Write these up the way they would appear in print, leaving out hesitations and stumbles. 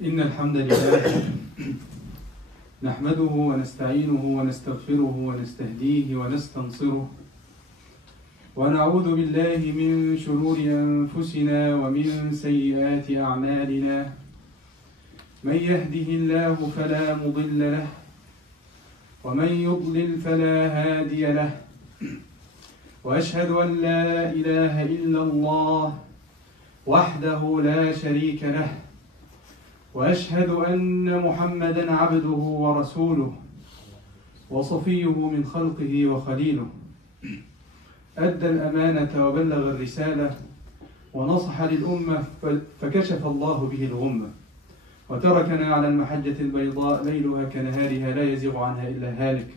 إن الحمد لله نحمده ونستعينه ونستغفره ونستهديه ونستنصره ونعوذ بالله من شرور أنفسنا ومن سيئات أعمالنا من يهده الله فلا مضل له ومن يضلل فلا هادي له وأشهد أن لا إله إلا الله وحده لا شريك له وأشهد أن محمدًا عبده ورسوله وصفيه من خلقه وخليله أدى الأمانة وبلغ الرسالة ونصح للأمة فكشف الله به الغمة وتركنا على المحجة البيضاء ليلها كنهارها لا يزيغ عنها إلا هالك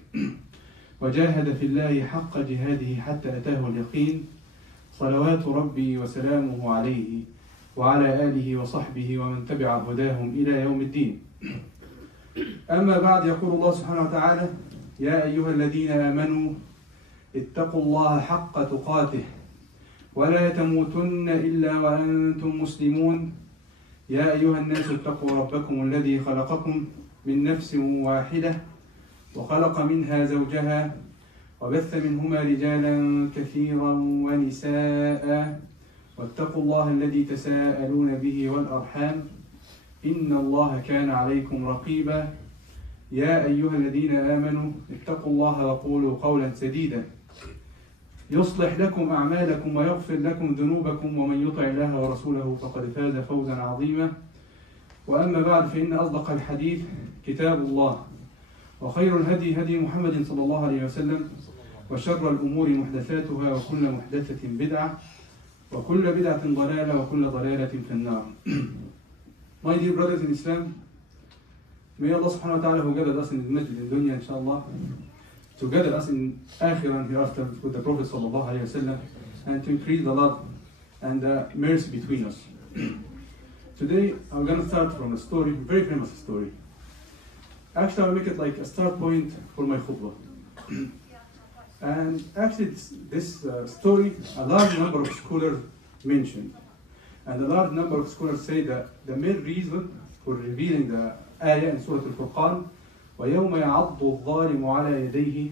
وجاهد في الله حق جهاده حتى أتاه اليقين صلوات ربي وسلامه عليه وعلى آله وصحبه ومن تبع هداهم إلى يوم الدين. أما بعد، يقول الله سبحانه وتعالى: يا أيها الذين آمنوا اتقوا الله حق تقاته ولا تموتن إلا وأنتم مسلمون. يا أيها الناس اتقوا ربكم الذي خلقكم من نفس واحدة وخلق منها زوجها وبث منهما رجالا كثيرا ونساء واتقوا الله الذي تساءلون به والأرحام إن الله كان عليكم رقيبا. يا أيها الذين آمنوا اتقوا الله وقولوا قولا سديدا يصلح لكم أعمالكم ويغفر لكم ذنوبكم ومن يطع الله ورسوله فقد فاز فوزا عظيما. وأما بعد، فإن أصدق الحديث كتاب الله وخير الهدي هدي محمد صلى الله عليه وسلم وشر الأمور محدثاتها وكل محدثة بدعة وكل بدعة ضلالة وكل ضلالة في النار. My dear brothers in Islam, may Allah subhanahu wa ta'ala, who gathered us in the masjid in dunya, inshallah, to gather us in akhirah and hereafter with the Prophet sallallahu alayhi wa sallam, and to increase the love and the mercy between us. Today I'm going to start from a story, a very famous story. Actually I'll make it like a start point for my khutbah. And actually this story, a large number of scholars mentioned. And a large number of scholars say that the main reason for revealing the ayah in Surah Al-Furqan, وَيَوْمَ يَعَضُّ الظَّالِمُ عَلَى يَدَيْهِ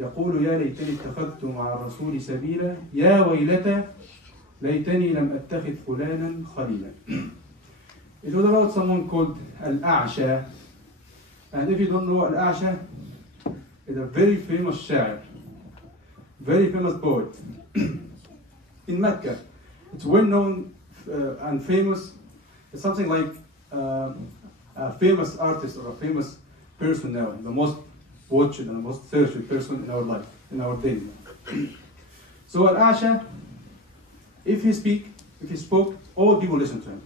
يَقُولُ يَا لَيْتَنِي اتَّخَذْتُ مَعَ الرَّسُولِ سَبِيلًا يَا وَيْلَتَى لَيْتَنِي لَمْ أَتَّخِذْ فُلَانًا خَلِيلًا. It was about someone called Al-A'sha. And if you don't know, Al-A'sha is a very famous sha'ir, very famous poet in Mecca. It's well known and famous. It's something like a famous artist or a famous person now, the most watched and the most searched person in our life, in our day. So Al-A'sha, if he spoke, all people listened to him.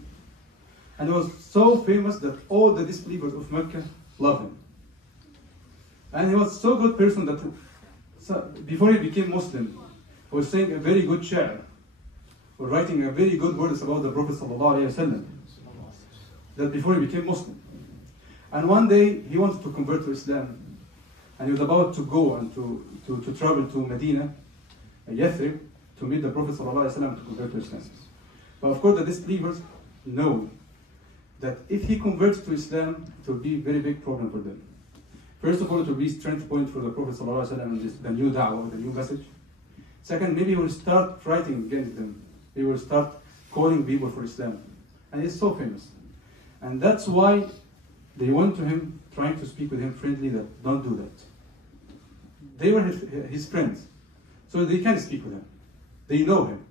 And he was so famous that all the disbelievers of Mecca loved him. And he was so good person that before he became Muslim, he was saying a very good sha'ir, or writing a very good words about the Prophet ﷺ, that before he became Muslim. And one day he wanted to convert to Islam, and he was about to go and to travel to Medina, Yathrib, to meet the Prophet ﷺ to convert to Islam. But of course the disbelievers know that if he converts to Islam, it will be a very big problem for them. First of all, it will be a strength point for the Prophet ﷺ and the new da'wah, the new message. Second, maybe he will start fighting against them. He will start calling people for Islam. And he's so famous. And that's why they went to him, trying to speak with him friendly, that don't do that. They were his friends. So they can speak with him. They know him.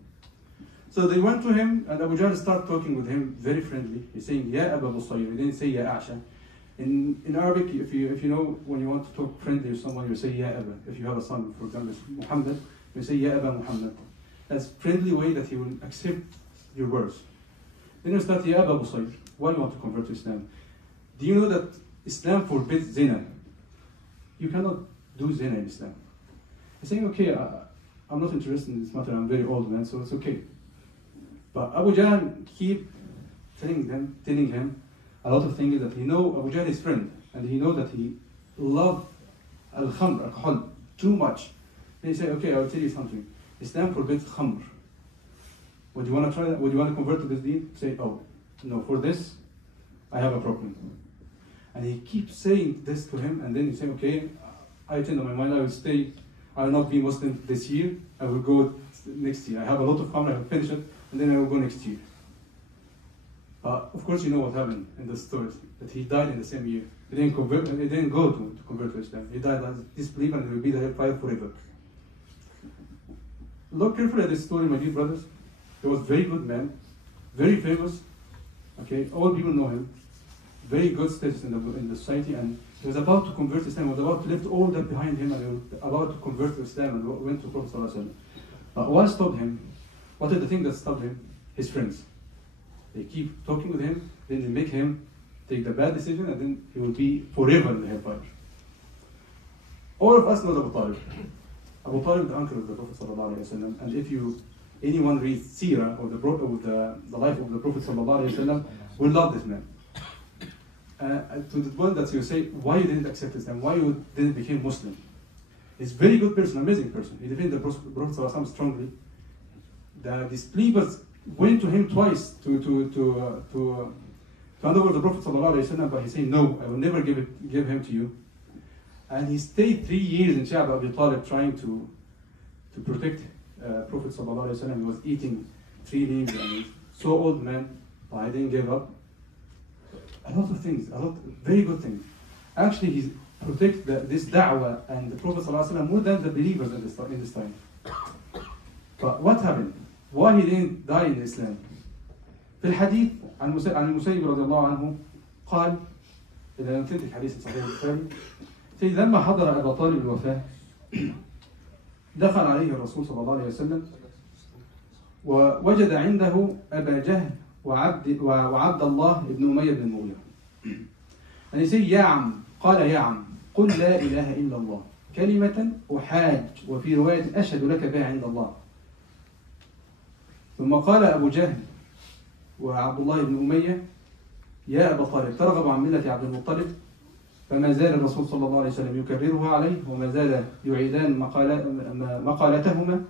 So they went to him, and Abu Jahl started talking with him very friendly. He's saying, Ya Aba Busayr. He didn't say Ya A'sha. In Arabic, if you know, when you want to talk friendly with someone, you say Ya Aba. If you have a son, for example, Muhammad, you say Ya Aba Muhammad. That's a friendly way that he will accept your words. Then you start, Ya Aba Busayr. Why do you want to convert to Islam? Do you know that Islam forbids zina? You cannot do zina in Islam. He's saying, okay, I'm not interested in this matter. I'm very old man, so it's okay. But Abu Jahl keep telling him a lot of things that he know. Abu Jahl is friend, and he know that he love al-khamr, alcohol, too much. Then he say, okay, I'll tell you something. Islam forbids khamr. Would you want to try that? Would you want to convert to this deen? Say, oh, no, for this, I have a problem. And he keeps saying this to him, and then he say, okay, I change my mind, I will stay, I will not be Muslim this year, I will go next year. I have a lot of khamr, I will finish it, and then I will go next year. Of course, you know what happened in the story, that he died in the same year. He didn't convert, he didn't go to convert to Islam. He died as a disbeliever, and he will be the hellfire forever. Look carefully at this story, my dear brothers. He was a very good man, very famous. Okay, all people know him. Very good status in the society, and he was about to convert to Islam. He was about to leave all that behind him, and he was about to convert to Islam and went to Prophet ﷺ. But what stopped him? What is the thing that stopped him? His friends. They keep talking with him, then they make him take the bad decision, and then he will be forever in the hellfire. All of us know Abu Talib. Abu Talib, the uncle of the Prophet ﷺ, and if anyone reads Seerah or the life of the Prophet ﷺ, will love this man. To the point that you say, why you didn't accept Islam, why you didn't become Muslim. He's a very good person, amazing person. He defended the Prophet ﷺ strongly. The disbelievers went to him twice to hand over the Prophet ﷺ, but he said, no, I will never give him to you. And he stayed 3 years in Sha'b Abi Talib trying to protect Prophet ﷺ. He was eating 3 leaves, and he's so old man, but he didn't give up. A lot of things, very good things. Actually, he protect this da'wah and the Prophet ﷺ more than the believers in this time. But what happened? Why he didn't die in Islam? في الحديث عن المسيب رضي الله عنه قال إذا نمتلك الحديث صحيح البخاري لما حضر أبا طالب الوفاة دخل عليه الرسول صلى الله عليه وسلم ووجد عنده أبا جهل وعبد الله بن أمية بن المغيرة. And he said, يا عم, قال يا عم, قل لا إله إلا الله كلمة أحاج وفي رواية أشهد لك بها عند الله. ثم قال أبو جهل وعبد الله بن أمية يا أبا طالب ترغب عن ملة عبد المطلب. فما زال الرسول صلى الله عليه وسلم يكررها عليه وما زال يعيدان مقالتهما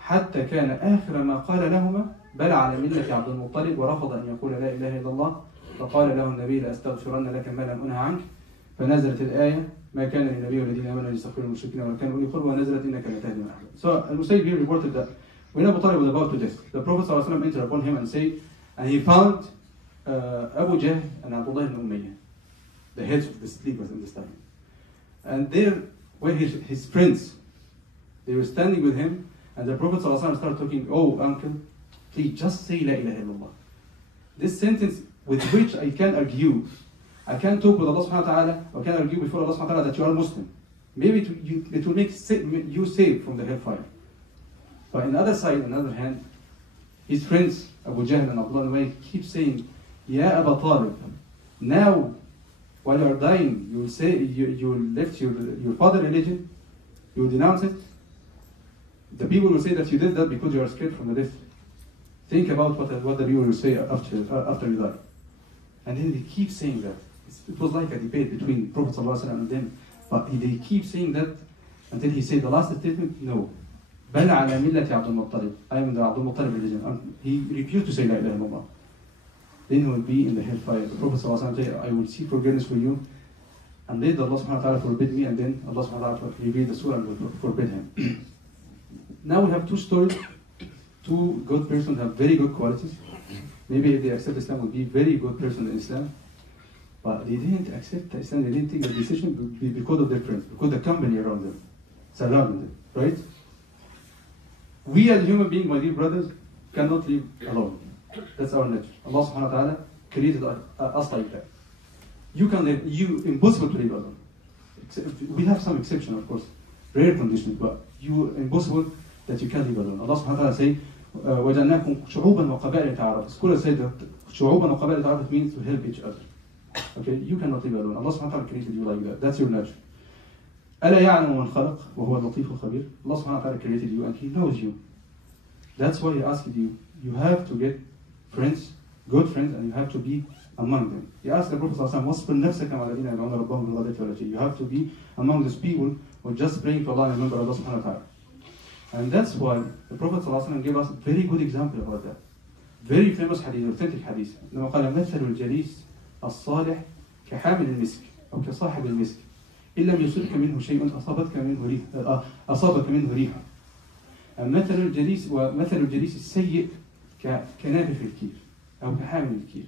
حتى كان آخر ما قال لهما بل على ملة عبد المطلب ورفض أن يقول لا إله إلا الله. فقال له النبي لأستغفرن لك ما لم أنه عنك. فنزلت الآية ما كان للنبي والذين آمنوا أن يستغفروا المشركين ولو كانوا أولي قربى ونزلت إنك لتهدي من أحببت. So Al-Musayyib here reported that when Abu Talib was about to death, the Prophet ﷺ entered upon him and said, and he found Abu Jahl and Abdullah ibn Umayyah, the heads of the sleepers in this time. And there were his friends. They were standing with him, and the Prophet ﷺ started talking, oh uncle, please just say La ilaha illallah. This sentence with which I can argue. I can talk with Allah subhanahu wa ta'ala, or can argue before Allah subhanahu wa ta'ala that you are Muslim. Maybe it will make you safe from the hellfire. But on the other side, on the other hand, his friends, Abu Jahl and Abdullah ibn Umayyah, keep saying, Ya Aba Talib, now while you are dying, you will say, you will left your father's religion, you will denounce it. The people will say that you did that because you are scared from the death. Think about what the people will say after you die. And then they keep saying that. It was like a debate between Prophet ﷺ and them. But they keep saying that until he said the last statement, no. بَلْ عَلَى مِلَّةِ عَبْدُ الْمُطَّلِبِ I am the Abdul Muttalib religion. And he refused to say La ilaha illallah. Then he will be in the hellfire. The Prophet ﷺ said, I will seek forgiveness for you. And then Allah subhanahu wa ta'ala forbid me, and then Allah subhanahu wa ta'ala revealed the surah and will forbid him. Now we have two stories. Two good persons have very good qualities. Maybe if they accept Islam, would be very good person in Islam. But they didn't accept Islam, they didn't take the decision because of their friends, because the company around them, surrounding them, right? We as human beings, my dear brothers, cannot live alone. That's our nature. Allah subhanahu wa ta'ala created us like that. You can live, impossible to live alone. We have some exception, of course, rare conditions, but impossible that you can live alone. Allah subhanahu wa ta'ala says, وَجَعَلْنَاكُمْ شُعُوبًا وَقَبَائِلَ تَعَارَفُوا. Scholars say that شُعُوبًا وَقَبَائِلَ تَعَارَفُوا means to help each other. Okay, you cannot live alone. Allah subhanahu wa ta'ala created you like that. That's your nature. أَلَا يَعْلَمُ مَنْ خَلَقَ وَهُوَ اللَّطِيفُ الْخَبِيرُ. Allah subhanahu wa ta'ala created you and He knows you. That's why He asked you. You have to get friends, good friends, and you have to be among them. He asked the Prophet ﷺ, وَاصْبِرْ نَفْسَكَ مَعَ الَّذِينَ يَدْعُونَ رَبَّهُمْ بِالْغَدَاةِ وَالْعَشِيِّ. You have to be among those people who just praying to Allah and remember Allah subhanahu wa ta'ala. And that's why the Prophet ﷺ gave us a very good example about that. Very famous hadith, authentic hadith. إنما قال مثل الجليس الصالح كحامل المسك أو كصاحب المسك إن لم يصبك منه شيء أصابك منه ريحة. مثل الجليس السيء كنافخ الكير أو كحامل الكير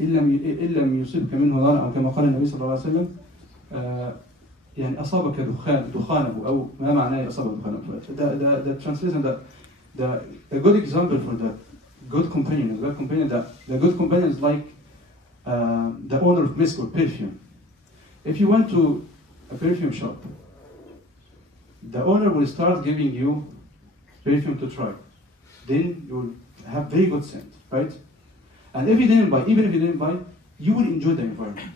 إن لم يصبك منه ضرر، أو كما قال النبي صلى الله عليه وسلم يعني أصابك دخانه، أو ما معناه أصابك دخانه. The translation, the good example for the good companion, the good companion is like the owner of misk or perfume. If you went to a perfume shop, the owner will start giving you perfume to try. Then you will have very good scent, right? And if you didn't buy, even if you didn't buy, you will enjoy the environment.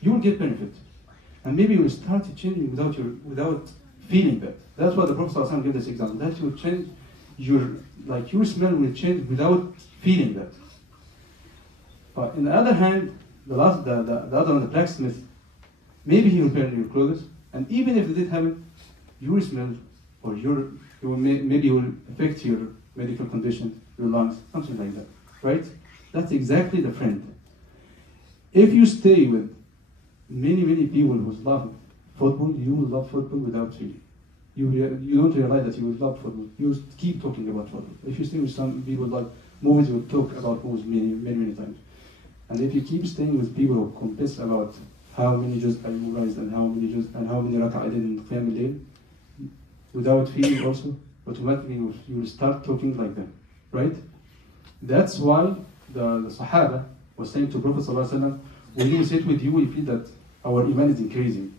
You will get benefit. And maybe you will start changing without feeling that. That's what the Prophet ﷺ gave this example. That you will change your smell will change without feeling that. But on the other hand, the other one, the blacksmith, maybe he will burn your clothes, and even if it did happen, your smell or maybe will affect your medical condition, your lungs, something like that, right? That's exactly the friend. If you stay with many people who love football, you will love football without feeling. You don't realize that you will love football. You keep talking about football. If you stay with some people like movies, you will talk about movies many times. And if you keep staying with people who confess about how many juz I memorized and how many rak'ah I did in Qiyam al-Layl, without feeling also, automatically you will start talking like them, right? That's why the Sahaba was saying to Prophet ﷺ, when we sit with you, we feel that our iman is increasing.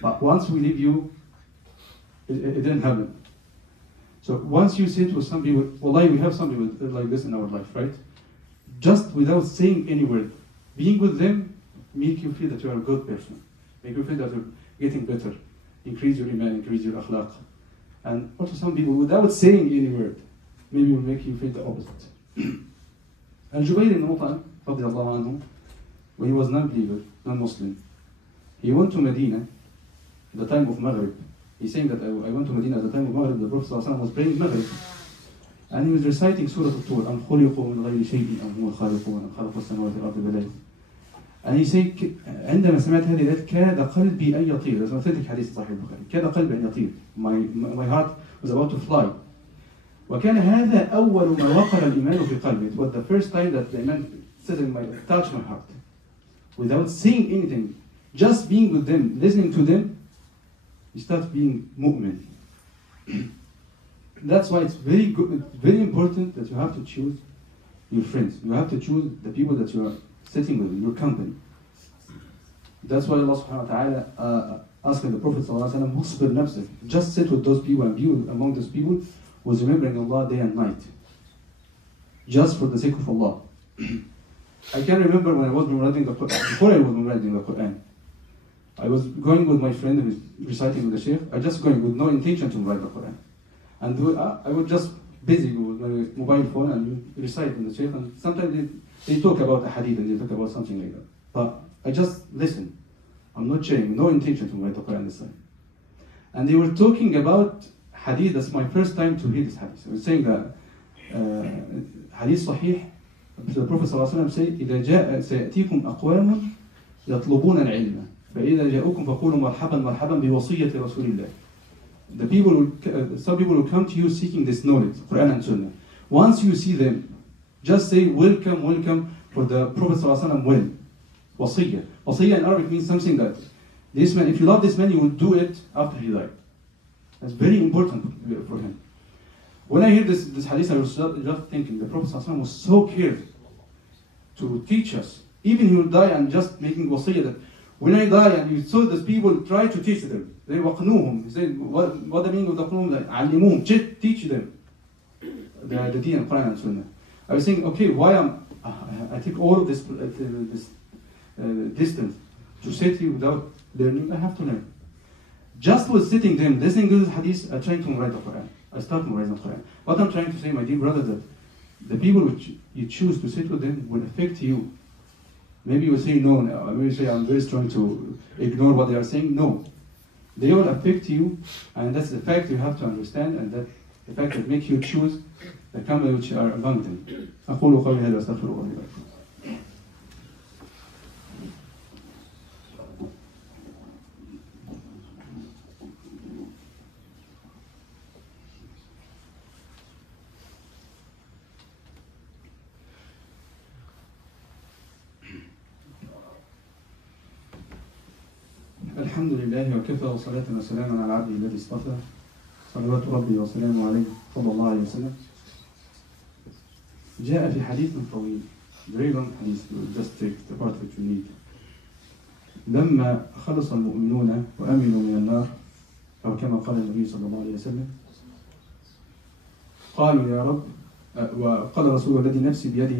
But once we leave you, it didn't happen. So once you sit with some people, wallahi, we have some people like this in our life, right? Just without saying any word, being with them make you feel that you are a good person, make you feel that you're getting better, increase your iman, increase your akhlaq. And also some people, without saying any word, maybe will make you feel the opposite. Al-Jubayr ibn Mut'im, radiallahu anhu, when he was non-believer, non-Muslim, he went to Medina at the time of Maghrib. He's saying that I went to Medina at the time of Maghrib, the Prophet ﷺ was praying Maghrib, and he was reciting Surah Al-Tur, أَمْ خُلِقُوا مِنْ غَيْرِ شَيْءٍ أَمْ هُمُ الْخَالِقُونَ أَمْ خَلَقُوا السَّمَاوَاتِ وَالْأَرْضَ بِلَيْلٍ. And he said, عندما سمعت هذه الآيات كاد قلبي أن يطير. That's an authentic hadith صحيح البخاري. كاد قلبي أن يطير. My heart was about to fly. وكان هذا أول ما وقر الإيمان في قلبي. It was the first time that the iman touched my heart. Without saying anything, just being with them, listening to them, you start being mu'min. That's why it's very good, very important that you have to choose your friends. You have to choose the people that you are sitting with, your company. That's why Allah subhanahu wa ta'ala asked the Prophet sallallahu alaihi wasallam, just sit with those people and be among those people was remembering Allah day and night. Just for the sake of Allah. I can remember when I was memorizing the Quran, before I was memorizing the Quran, I was going with my friend who was reciting with the Sheikh. I just going with no intention to memorize the Quran. And I was just busy with my mobile phone and recite with the Sheikh. And sometimes they talk about a hadith and they talk about something like that. But I just listen. I'm not sharing, no intention to memorize the Quran this time. And they were talking about hadith. That's my first time to hear this hadith. I was saying that hadith sahih. The Prophet ﷺ said, إذا جاء سيأتيكم أقوام يطلبون العلم فإذا جاءوكم فقولوا مرحبا مرحبا بوصية رسول الله. Some people will come to you seeking this knowledge, Quran and Sunnah. Once you see them, just say welcome, welcome for the Prophet ﷺ will. Wasiyah. Wasiyah in Arabic means something that this man, if you love this man, you will do it after he died. That's very important for him. When I hear this hadith, I was just thinking, the Prophet ﷺ was so careful to teach us. Even he will die and just making wasiyah that when I die and you saw these people, try to teach them. They waqnuhum. He said, what the meaning of the qnum? Like, alimuhum. Teach them the deen and Quran and Sunnah. I was saying, okay, why I take all of this distance to sit here without learning? I have to learn. Just with sitting there, listening to this hadith, I try to memorize the Quran. I start memorizing the Quran. What I'm trying to say, my dear brother, that the people which you choose to sit with them will affect you. Maybe you will say no, maybe you say I'm very strong to ignore what they are saying. No. They will affect you, and that's the fact you have to understand, and that the fact that makes you choose the company which are among them. أقول قولي هذا وأستغفر الله لي ولكم. الحمد لله وكفى وصلاة وسلاما على عبده الذي اصطفى صلوات ربي وسلامه عليه صلى الله عليه وسلم. جاء في حديث طويل, very long hadith, we will just take the part which we need. لما خلص المؤمنون وأمنوا من النار أو كما قال النبي صلى الله عليه وسلم قالوا يا رب, وقال رسول الذي نفسي بيده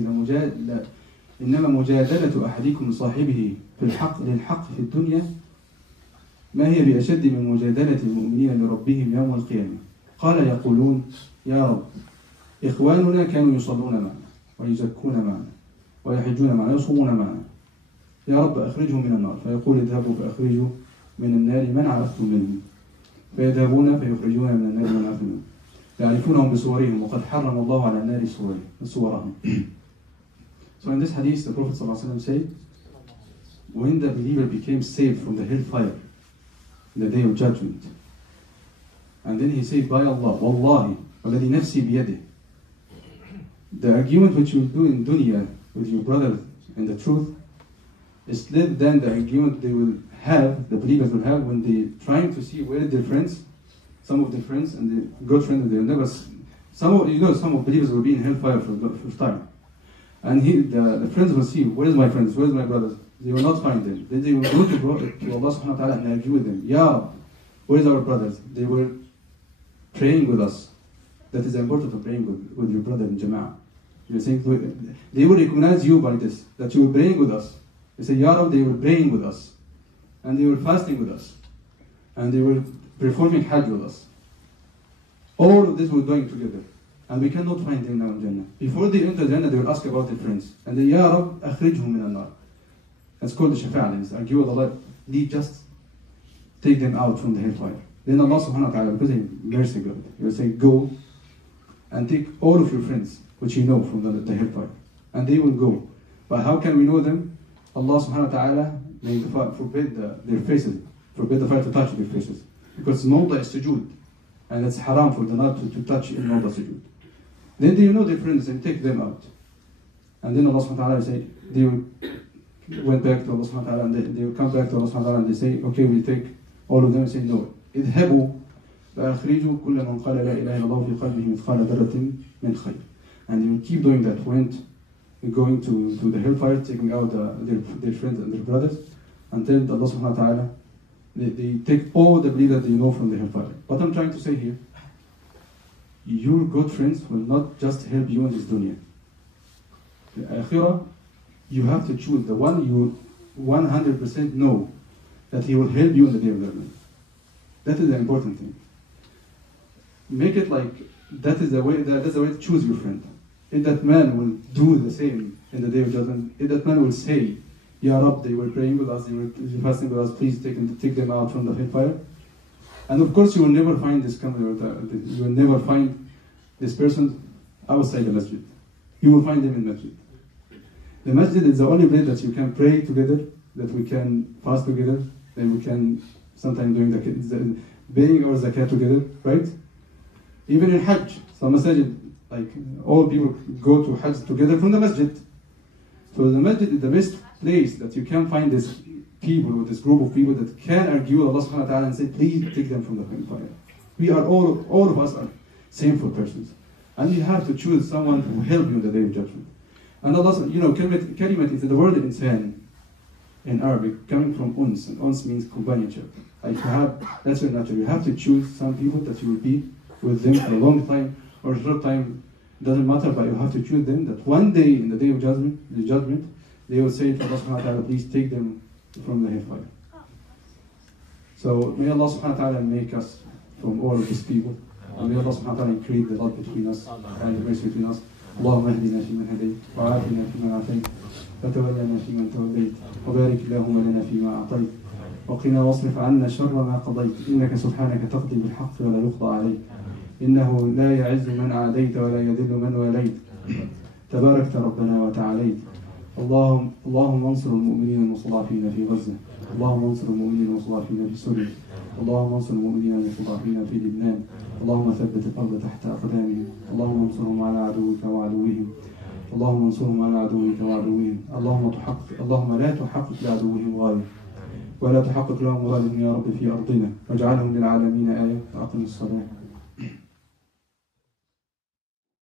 إنما مجادلة أحدكم صاحبه في الحق للحق في الدنيا ما هي بأشد من مجادلة المؤمنين لربهم يوم القيامة. قال يقولون يا رب إخواننا كانوا يصلون معنا ويزكون معنا ويحجون معنا ويصومون معنا, يا رب أخرجهم من النار. فيقول اذهبوا فأخرجوا من النار من عرفتم منهم, فيذهبون فيخرجون من النار من عرفتم منهم يعرفونهم بصورهم وقد حرم الله على النار صورهم. So in this hadith the Prophet ﷺ said, when the believer became saved from the hellfire in the day of judgment, and then he said, by Allah, Wallahi, وَالَّذِي نَفْسِي بِيَدِهِ, the argument which you do in dunya with your brother in the truth is less than the argument they will have, the believers will have when they trying to see where their friends, some of their friends and the good friends, they will never, some of believers will be in hellfire for the first time. And the friends will see, where is my friends, where is my brothers? They will not find them. Then they will go to Allah subhanahu wa ta'ala and argue with them. Ya, where is our brothers? They were praying with us. That is important of praying with your brother in Jama'ah. You think they will recognize you by this, that you were praying with us. They say, Ya Rab, they were praying with us. And they were fasting with us. And they were performing Hajj with us. All of this we're doing together. And we cannot find them now in Jannah. Before they enter Jannah, they will ask about their friends. And they, Ya Rab, akhrijhum min al-nar. It's called the Shafa'ah. Argue with Allah, they just take them out from the hellfire. Then Allah subhanahu wa ta'ala, because He's mercy God, He will say, go and take all of your friends, which you know from the hellfire. And they will go. But how can we know them? Allah subhanahu wa ta'ala may forbid their faces, forbid the fire to touch their faces. Because mawda is sujood. And it's haram for the not to touch in mawda sujood. Then they know their friends and take them out. And then Allah subhanahu wa ta'ala will say, they will went back to Allah subhanahu wa ta'ala and they will come back to Allah subhanahu wa ta'ala and they say, okay, we take all of them and say, no. اذهبوا فأخرجوا كل من قال لا إله إلا الله في قلبه مثقال ذرة من خير. And they will keep doing that, going to the hellfire, taking out their friends and their brothers, until Allah subhanahu wa ta'ala, they take all the believers that they know from the hellfire. What I'm trying to say here, your good friends will not just help you in this dunya. The akhirah, you have to choose the one you 100% know that he will help you in the day of judgment. That is the important thing. Make it like that's the way to choose your friend. If that man will do the same in the day of judgment, if that man will say, Ya Rab, they were praying with us, they were fasting with us, please take them out from the hellfire. And of course you will never find this you will never find this person outside the masjid. You will find them in masjid. The masjid is the only place that you can pray together, that we can fast together, that we can sometimes doing the paying our zakat together, right? Even in Hajj, some masjid, like all people go to Hajj together from the masjid. So the masjid is the best place that you can find this people, with this group of people that can argue with Allah subhanahu wa ta'ala and say, please take them from the hellfire. We are all of us are sinful persons. And you have to choose someone who will help you in the day of judgment. And Allah, kalimat is the word insan in Arabic, coming from uns, and uns means companionship. Like that's your nature. You have to choose some people that you will be with them for a long time or a short time, doesn't matter, but you have to choose them that one day in the day of judgment, they will say to Allah subhanahu wa ta'ala, please take them from the hellfire. So may Allah subhanahu wa ta'ala make us from all of these people. And may Allah subhanahu wa ta'ala create the love between us and the mercy between us. اللهم اهدنا فيمن هديت وعافنا فيمن عافيت وتولنا فيمن توليت وبارك اللهم لنا فيما أعطيت وقنا واصرف عنا شر ما قضيت إنك سبحانك تقضي بالحق ولا يقضى عليك إنه لا يعز من عاديت ولا يذل من واليت تباركت ربنا وتعاليت اللهم انصر المؤمنين المستضعفين في غزة اللهم انصر المؤمنين المستضعفين في سوريا اللهم انصر المؤمنين المستضعفين في لبنان اللهم ثبت الأرض تحت أقدامهم اللهم انصرهم على عدوك وعدوهم اللهم انصرهم على عدوك وعدوهم اللهم لا تحقق لعدوهم غاية ولا تحقق لهم مرادهم يا رب في أرضنا، واجعلهم للعالمين آية. وأقم الصلاة.